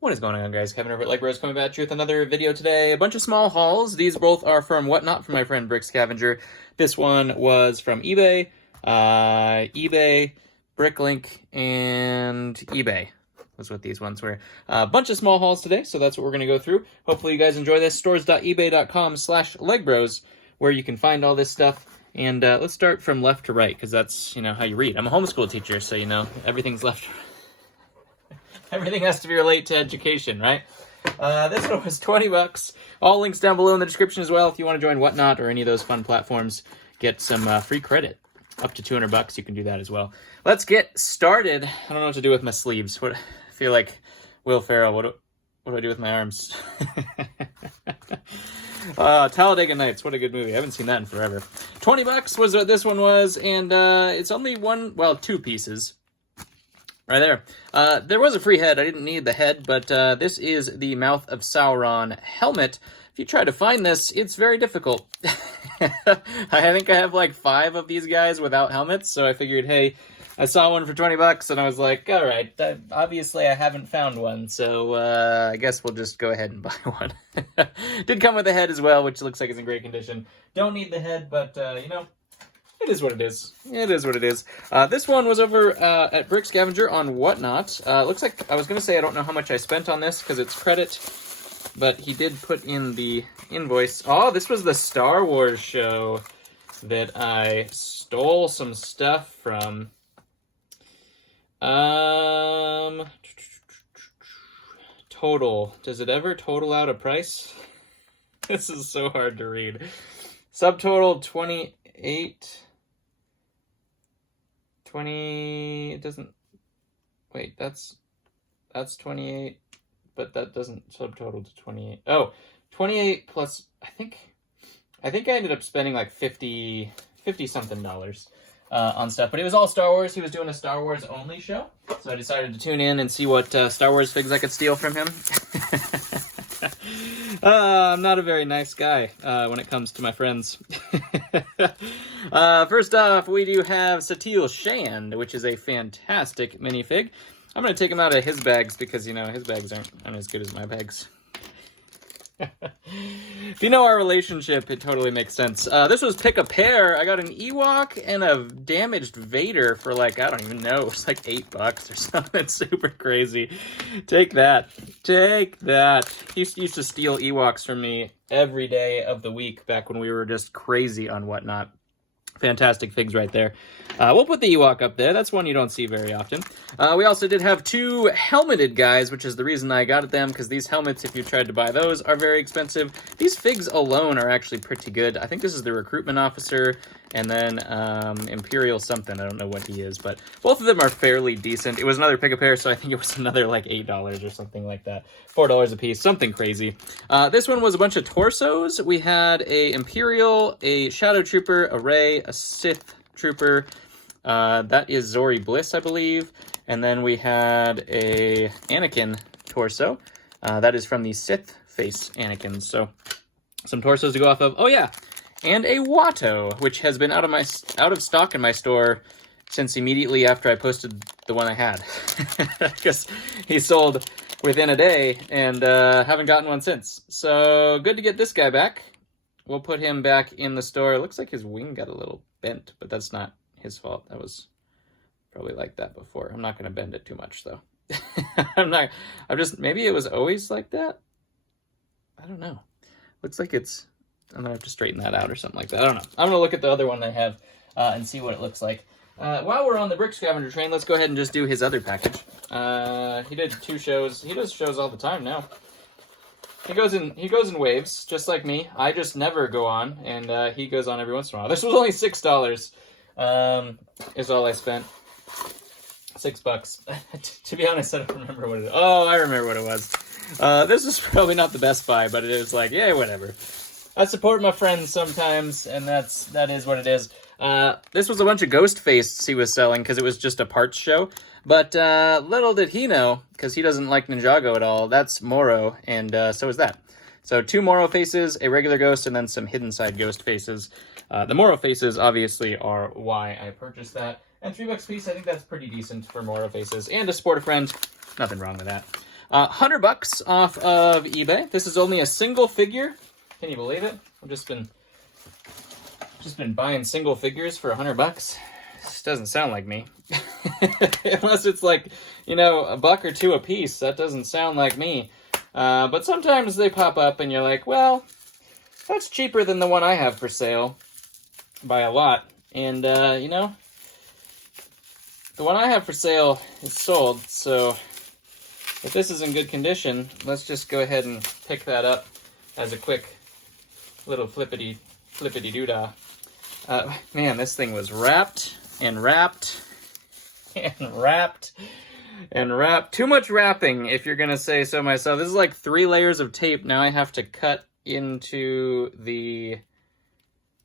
What is going on, guys? Kevin over at Legbros coming back to you with another video today. A bunch of small hauls. These both are from Whatnot from my friend Brick Scavenger. This one was from eBay, Bricklink, and eBay. Was what these ones were. A bunch of small hauls today, so that's what we're going to go through. Hopefully you guys enjoy this. Stores.ebay.com/Legbros, where you can find all this stuff. And let's start from left to right, because that's, how you read. I'm a homeschool teacher, so, everything's left to right. Everything has to be related to education, right? This one was 20 bucks. All links down below in the description as well. If you want to join Whatnot or any of those fun platforms, get some free credit. Up to 200 bucks, you can do that as well. Let's get started. I don't know what to do with my sleeves. I feel like Will Ferrell. What do I do with my arms? Talladega Nights. What a good movie. I haven't seen that in forever. 20 bucks was what this one was, and it's only two pieces. Right there. There was a free head. I didn't need the head, but this is the Mouth of Sauron helmet. If you try to find this, it's very difficult. I think I have like 5 of these guys without helmets, so I figured, hey, I saw one for 20 bucks, and I was like, all right, obviously I haven't found one, so I guess we'll just go ahead and buy one. Did come with a head as well, which looks like it's in great condition. Don't need the head, but, it is what it is. It is what it is. This one was over at Brick Scavenger on Whatnot. Looks like, I was going to say I don't know how much I spent on this because it's credit, but he did put in the invoice. Oh, this was the Star Wars show that I stole some stuff from. Total. Does it ever total out a price? This is so hard to read. Subtotal 28. 20, it doesn't, wait, that's 28, but that doesn't subtotal to 28. Oh, 28 plus, I think I ended up spending like 50 something dollars on stuff, but it was all Star Wars. He was doing a Star Wars only show, so I decided to tune in and see what Star Wars figs I could steal from him. I'm not a very nice guy when it comes to my friends. First off, we do have Satil Shand, which is a fantastic minifig. I'm going to take him out of his bags because, his bags aren't as good as my bags. If you know our relationship, it totally makes sense. This was Pick a Pair. I got an Ewok and a damaged Vader for I don't even know. It's like $8 or something. Super crazy. Take that. Take that. He used to steal Ewoks from me every day of the week back when we were just crazy on Whatnot. Fantastic figs right there. We'll put the Ewok up there. That's one you don't see very often. We also did have 2 helmeted guys, which is the reason I got them, because these helmets, if you tried to buy those, are very expensive. These figs alone are actually pretty good. I think this is the recruitment officer, and then Imperial something. I don't know what he is, but both of them are fairly decent. It was another Pick-A-Pair, so I think it was another like $8 or something like that. $4 a piece, something crazy. This one was a bunch of torsos. We had a Imperial, a Shadow Trooper, a Rey, a Sith Trooper. That is Zori Bliss, I believe. And then we had a Anakin torso. That is from the Sith face Anakin. So some torsos to go off of. Oh yeah, and a Watto, which has been out of stock in my store since immediately after I posted the one I had, because he sold within a day and haven't gotten one since. So good to get this guy back. We'll put him back in the store. It looks like his wing got a little bent, but that's not his fault. That was probably like that before. I'm not going to bend it too much, though. Maybe it was always like that? I don't know. Looks like I'm going to have to straighten that out or something like that. I don't know. I'm going to look at the other one I have and see what it looks like. While we're on the Brick Scavenger train, let's go ahead and just do his other package. He did 2 shows. He does shows all the time now. He goes in waves, just like me. I just never go on, and he goes on every once in a while. This was only $6. Is all I spent. $6. To be honest, I don't remember what it is. Oh, I remember what it was. This is probably not the best buy, but it was like, yeah, whatever. I support my friends sometimes, and that is what it is. This was a bunch of ghost face he was selling because it was just a parts show. But little did he know, because he doesn't like Ninjago at all, that's Moro, and so is that. So 2 Moro faces, a regular ghost, and then some hidden side ghost faces. The Moro faces, obviously, are why I purchased that. And $3 a piece, I think that's pretty decent for Moro faces. And to support a friend, nothing wrong with that. $100 off of eBay. This is only a single figure. Can you believe it? I've just been buying single figures for $100. This doesn't sound like me. Unless it's like, you know, $1 or $2 a piece. That doesn't sound like me. But sometimes they pop up and you're like, well, that's cheaper than the one I have for sale by a lot. And, you know, the one I have for sale is sold, so if this is in good condition, let's just go ahead and pick that up as a quick little flippity-doodah. Man, this thing was wrapped and wrapped and wrapped and wrapped. Too much wrapping, if you're going to say so myself. This is like 3 layers of tape. Now I have to cut into the...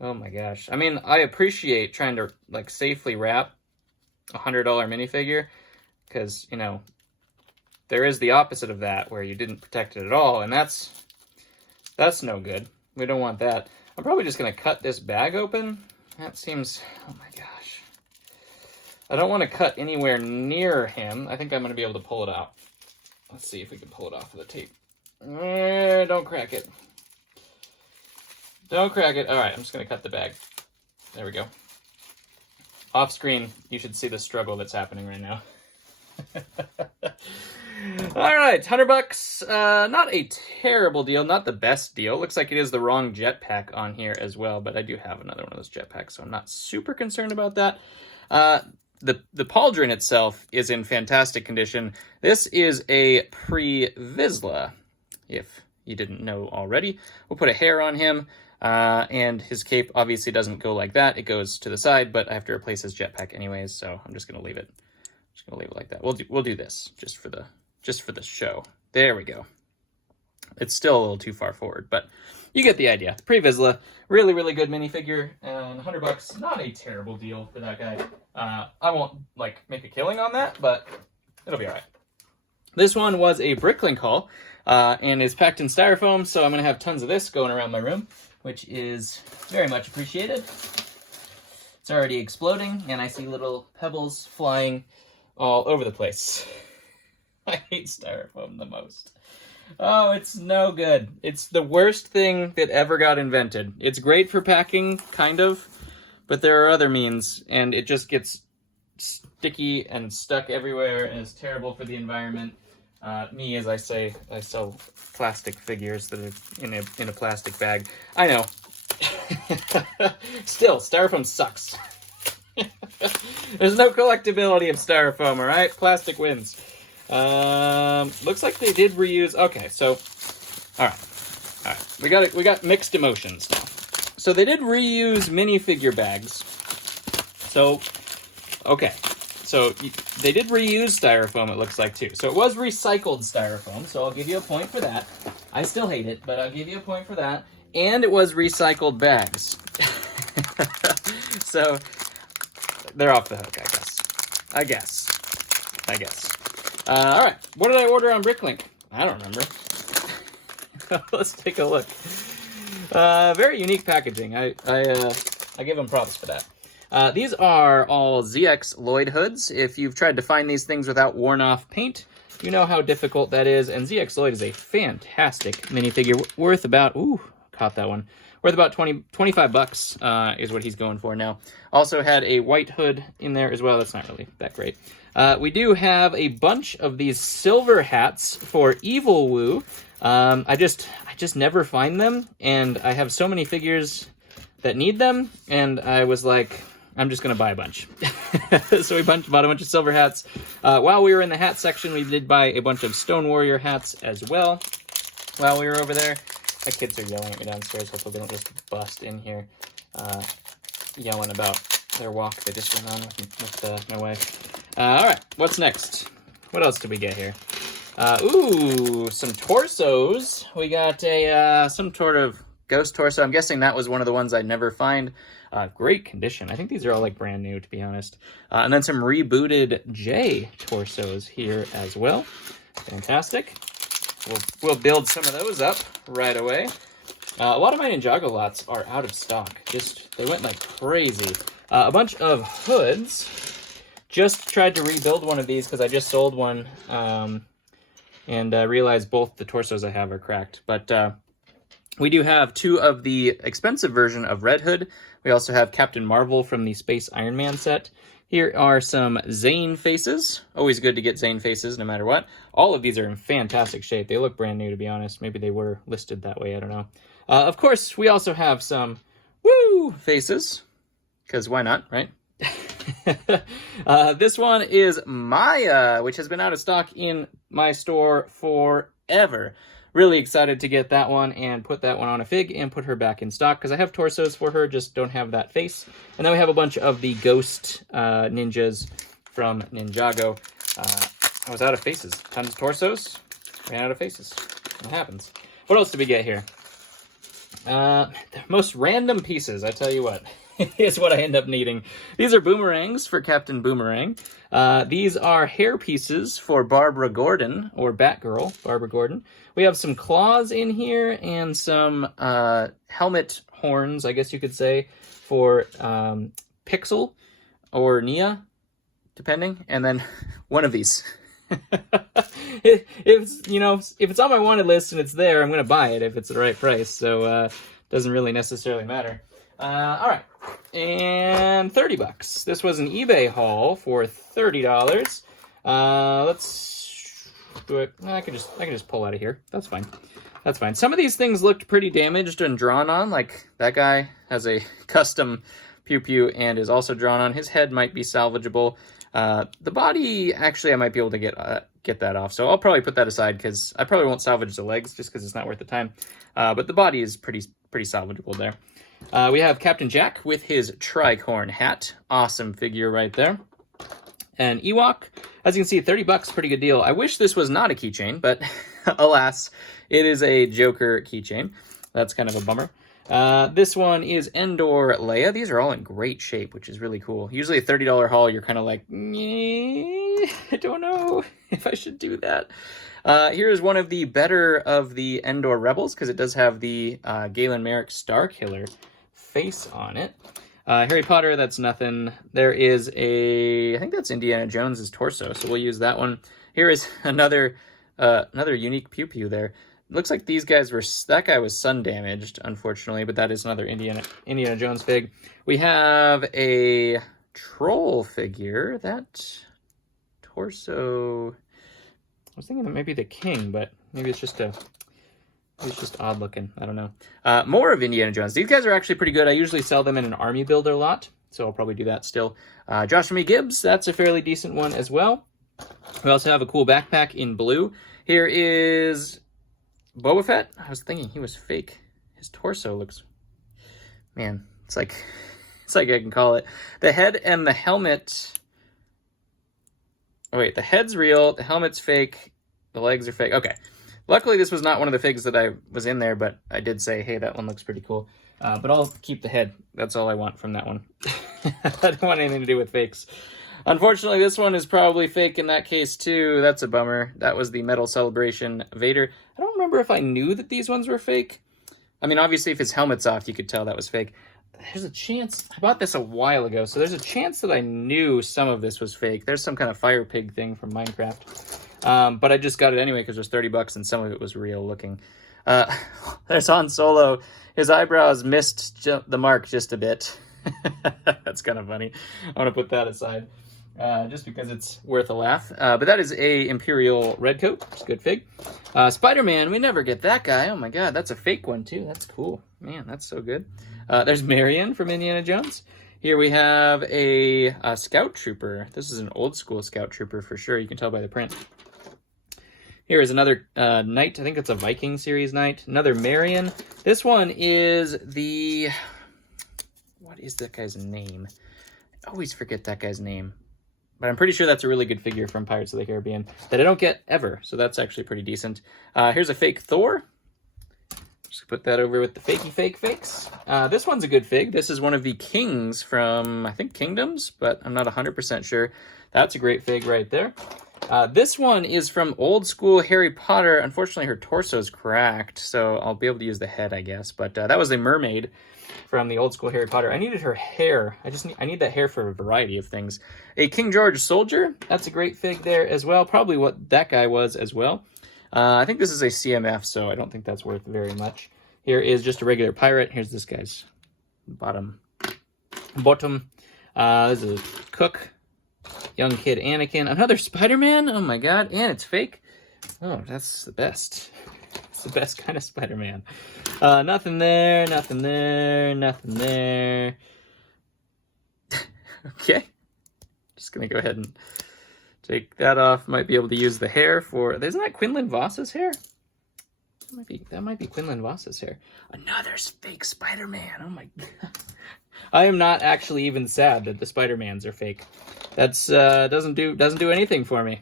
Oh my gosh. I mean, I appreciate trying to like safely wrap a $100 minifigure, because, you know, there is the opposite of that where you didn't protect it at all, and that's no good. We don't want that. I'm probably just going to cut this bag open. That seems... Oh my gosh. I don't want to cut anywhere near him. I think I'm going to be able to pull it out. Let's see if we can pull it off of the tape. Don't crack it. Don't crack it. All right, I'm just going to cut the bag. There we go. Off screen, you should see the struggle that's happening right now. All right, $100. Not a terrible deal, not the best deal. Looks like it is the wrong jetpack on here as well, but I do have another one of those jetpacks, so I'm not super concerned about that. The pauldron itself is in fantastic condition. This is a pre-Vizsla, if you didn't know already. We'll put a hair on him. And his cape obviously doesn't go like that. It goes to the side, but I have to replace his jetpack anyways, so I'm just gonna leave it. Just gonna leave it like that. We'll do this just for the show. There we go. It's still a little too far forward, but you get the idea. Pre-Vizsla, really, really good minifigure, and $100, not a terrible deal for that guy. I won't like make a killing on that, but it'll be all right. This one was a Bricklink haul, and is packed in styrofoam, so I'm gonna have tons of this going around my room, which is very much appreciated. It's already exploding, and I see little pebbles flying all over the place. I hate styrofoam the most. Oh, it's no good. It's the worst thing that ever got invented. It's great for packing, kind of, but there are other means, and it just gets sticky and stuck everywhere, and is terrible for the environment. Me, as I say, I sell plastic figures that are in a plastic bag. I know. Still, styrofoam sucks. There's no collectability of styrofoam, all right? Plastic wins. Looks like they did reuse. Okay, so all right. We got mixed emotions now. So they did reuse minifigure bags. So okay. So they did reuse styrofoam, it looks like, too. So it was recycled styrofoam, so I'll give you a point for that. I still hate it, but I'll give you a point for that. And it was recycled bags. So they're off the hook, I guess. All right, what did I order on Bricklink? I don't remember. Let's take a look. Very unique packaging. I give them props for that. These are all ZX Lloyd hoods. If you've tried to find these things without worn-off paint, you know how difficult that is. And ZX Lloyd is a fantastic minifigure worth about... Ooh, caught that one. Worth about $25 is what he's going for now. Also had a white hood in there as well. That's not really that great. We do have a bunch of these silver hats for Evil Woo. I just never find them, and I have so many figures that need them, and I was like, I'm just gonna buy a bunch. So we bought a bunch of silver hats. While we were in the hat section, we did buy a bunch of Stone Warrior hats as well. While we were over there, my kids are yelling at me downstairs. Hopefully they don't just bust in here, yelling about their walk they just went on with my wife. All right, what's next? What else did we get here? Ooh, some torsos. We got some sort of ghost torso. I'm guessing that was one of the ones I'd never find. Great condition. I think these are all like brand new, to be honest. And then some rebooted J torsos here as well. Fantastic. We'll build some of those up right away. A lot of my Ninjago lots are out of stock. They went like crazy. A bunch of hoods. Just tried to rebuild one of these because I just sold one and realize both the torsos I have are cracked. But we do have 2 of the expensive version of Red Hood. We also have Captain Marvel from the Space Iron Man set. Here are some Zane faces. Always good to get Zane faces no matter what. All of these are in fantastic shape. They look brand new, to be honest. Maybe they were listed that way, I don't know. Of course, we also have some woo faces, because why not, right? This one is Maya, which has been out of stock in my store forever. Really excited to get that one and put that one on a fig and put her back in stock, because I have torsos for her, just don't have that face. And then we have a bunch of the ghost ninjas from Ninjago. I was out of faces. Tons of torsos, ran out of faces. It happens. What else did we get here? The most random pieces, I tell you what, is what I end up needing. These are boomerangs for Captain Boomerang. These are hair pieces for Barbara Gordon, or Batgirl, Barbara Gordon. We have some claws in here and some helmet horns, I guess you could say, for Pixel or Nia, depending. And then one of these. if it's on my wanted list and it's there, I'm going to buy it if it's the right price. So it doesn't really necessarily matter. All right, and $30. This was an eBay haul for $30. Let's do it. I can just pull out of here. That's fine. That's fine. Some of these things looked pretty damaged and drawn on. Like that guy has a custom pew pew and is also drawn on. His head might be salvageable. The body, actually, I might be able to get that off. So I'll probably put that aside, because I probably won't salvage the legs just because it's not worth the time. But the body is pretty salvageable there. We have Captain Jack with his tricorn hat. Awesome figure right there. And Ewok, as you can see, $30, pretty good deal. I wish this was not a keychain, but alas, it is a Joker keychain. That's kind of a bummer. This one is Endor Leia. These are all in great shape, which is really cool. Usually a $30 haul, you're kind of like, I don't know if I should do that. Here is one of the better of the Endor Rebels, because it does have the Galen Merrick Starkiller face on it. Harry Potter, that's nothing. There is I think that's Indiana Jones's torso, so we'll use that one. Here is another unique pew pew there. It looks like these guys that guy was sun damaged, unfortunately, but that is another Indiana Jones fig. We have a troll figure. That torso, I was thinking that maybe the king, but maybe it's just odd looking. I don't know. More of Indiana Jones. These guys are actually pretty good. I usually sell them in an army builder lot, so I'll probably do that still. Joshua Gibbs, that's a fairly decent one as well. We also have a cool backpack in blue. Here is Boba Fett. I was thinking he was fake. His torso looks, man, it's like I can call it. The head and the helmet. Oh wait, the head's real, the helmet's fake, the legs are fake. Okay. Luckily, this was not one of the figs that I was in there, but I did say, hey, that one looks pretty cool. But I'll keep the head. That's all I want from that one. I don't want anything to do with fakes. Unfortunately, this one is probably fake in that case, too. That's a bummer. That was the Metal Celebration Vader. I don't remember if I knew that these ones were fake. I mean, obviously, if his helmet's off, you could tell that was fake. There's a chance. I bought this a while ago, so there's a chance that I knew some of this was fake. There's some kind of fire pig thing from Minecraft. But I just got it anyway because it was $30 and some of it was real looking. There's Han Solo. His eyebrows missed the mark just a bit. That's kind of funny. I want to put that aside. Just because it's worth a laugh. But that is a Imperial Redcoat. It's a good fig. Spider-Man, we never get that guy. Oh my god, that's a fake one too. That's cool. Man, that's so good. There's Marion from Indiana Jones. Here we have a Scout Trooper. This is an old school Scout Trooper for sure. You can tell by the print. Here is another knight. I think it's a Viking series knight. Another Marion. This one is the... What is that guy's name? I always forget that guy's name. But I'm pretty sure that's a really good figure from Pirates of the Caribbean that I don't get ever. So that's actually pretty decent. Here's a fake Thor. Just put that over with the fake fakes. This one's a good fig. This is one of the kings from, I think, Kingdoms, but I'm not 100% sure. That's a great fig right there. This one is from old school Harry Potter. Unfortunately, her torso's cracked, so I'll be able to use the head, I guess. But that was a mermaid from the old school Harry Potter. I needed her hair. I need that hair for a variety of things. A King George soldier. That's a great fig there as well. Probably what that guy was as well. I think this is a CMF, so I don't think that's worth very much. Here is just a regular pirate. Here's this guy's bottom. This is a cook. Young kid Anakin. Another Spider-Man? Oh my god. And it's fake. Oh, that's the best. It's the best kind of Spider-Man. Nothing there, nothing there, nothing there. Okay. Just gonna go ahead and take that off. Might be able to use the hair for... Isn't that Quinlan Voss's hair? That might be Quinlan Voss's hair. Another fake Spider-Man. Oh my god. I am not actually even sad that the Spider-Mans are fake. That's doesn't do anything for me.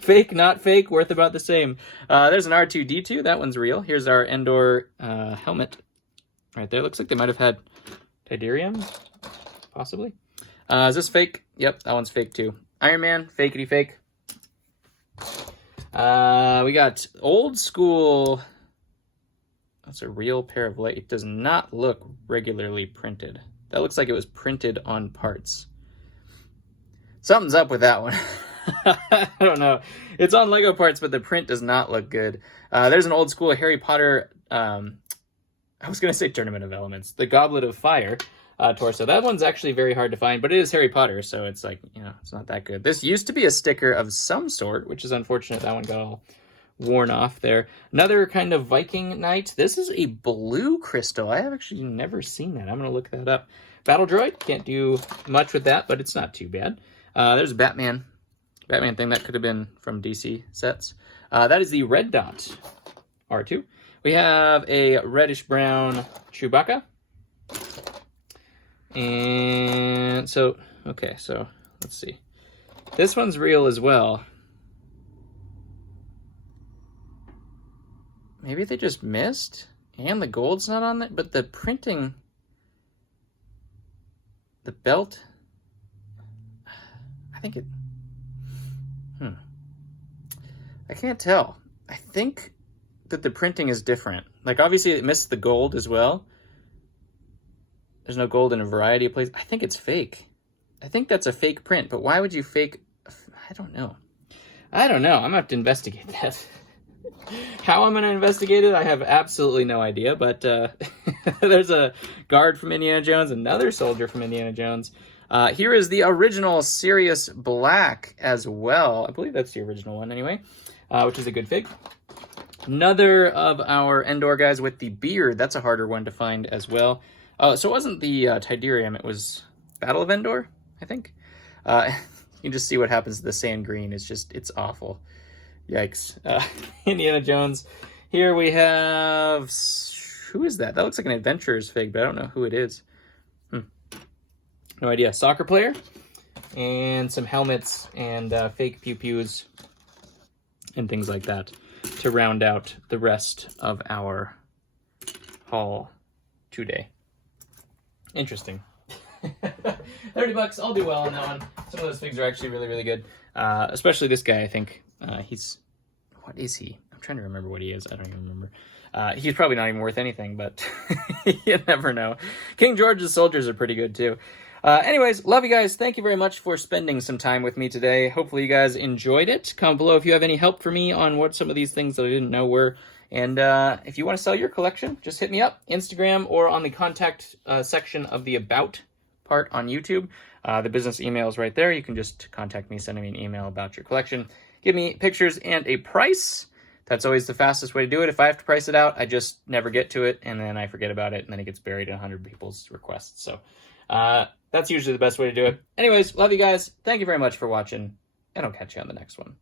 Fake, not fake, worth about the same. There's an R2-D2. That one's real. Here's our Endor helmet right there. Looks like they might have had Tidarium, possibly. Is this fake? Yep, that one's fake too. Iron Man, fakety fake. We got old school. That's a real pair of legs. It does not look regularly printed. That looks like it was printed on parts. Something's up with that one. I don't know. It's on Lego parts, but the print does not look good. There's an old school Harry Potter, I was going to say Tournament of Elements, the Goblet of Fire torso. That one's actually very hard to find, but it is Harry Potter, so it's like, you know, it's not that good. This used to be a sticker of some sort, which is unfortunate. That one got all worn off there. Another kind of Viking Knight. This is a blue crystal. I have actually never seen that. I'm going to look that up. Battle Droid. Can't do much with that, but it's not too bad. There's a Batman thing that could have been from DC sets. That is the Red Dot R2. We have a reddish-brown Chewbacca. And so, okay, so let's see. This one's real as well. Maybe they just missed, and the gold's not on it, but the printing, the belt, I think it, I can't tell. I think that the printing is different. Like, obviously it missed the gold as well. There's no gold in a variety of places. I think it's fake. I think that's a fake print, but why would you fake, I don't know. I'm gonna have to investigate that. How I'm going to investigate it, I have absolutely no idea, but there's a guard from Indiana Jones, another soldier from Indiana Jones. Here is the original Sirius Black as well. I believe that's the original one anyway, which is a good fig. Another of our Endor guys with the beard. That's a harder one to find as well. So it wasn't the Tidarium, it was Battle of Endor, I think. You can just see what happens to the sand green. It's awful. Yikes. Indiana Jones. Here we have... Who is that? That looks like an adventurer's fig, but I don't know who it is. No idea. Soccer player. And some helmets and fake pew-pews and things like that to round out the rest of our haul today. Interesting. $30. I'll do well on that one. Some of those figs are actually really, really good. Especially this guy, I think. What is he? I'm trying to remember what he is. I don't even remember. He's probably not even worth anything, but you never know. King George's soldiers are pretty good too. Anyways, love you guys. Thank you very much for spending some time with me today. Hopefully you guys enjoyed it. Comment below if you have any help for me on what some of these things that I didn't know were. And if you want to sell your collection, just hit me up, Instagram, or on the contact section of the About part on YouTube. The business email is right there. You can just contact me, send me an email about your collection. Give me pictures and a price. That's always the fastest way to do it. If I have to price it out, I just never get to it, and then I forget about it, and then it gets buried in 100 people's requests. So that's usually the best way to do it. Anyways, love you guys. Thank you very much for watching, and I'll catch you on the next one.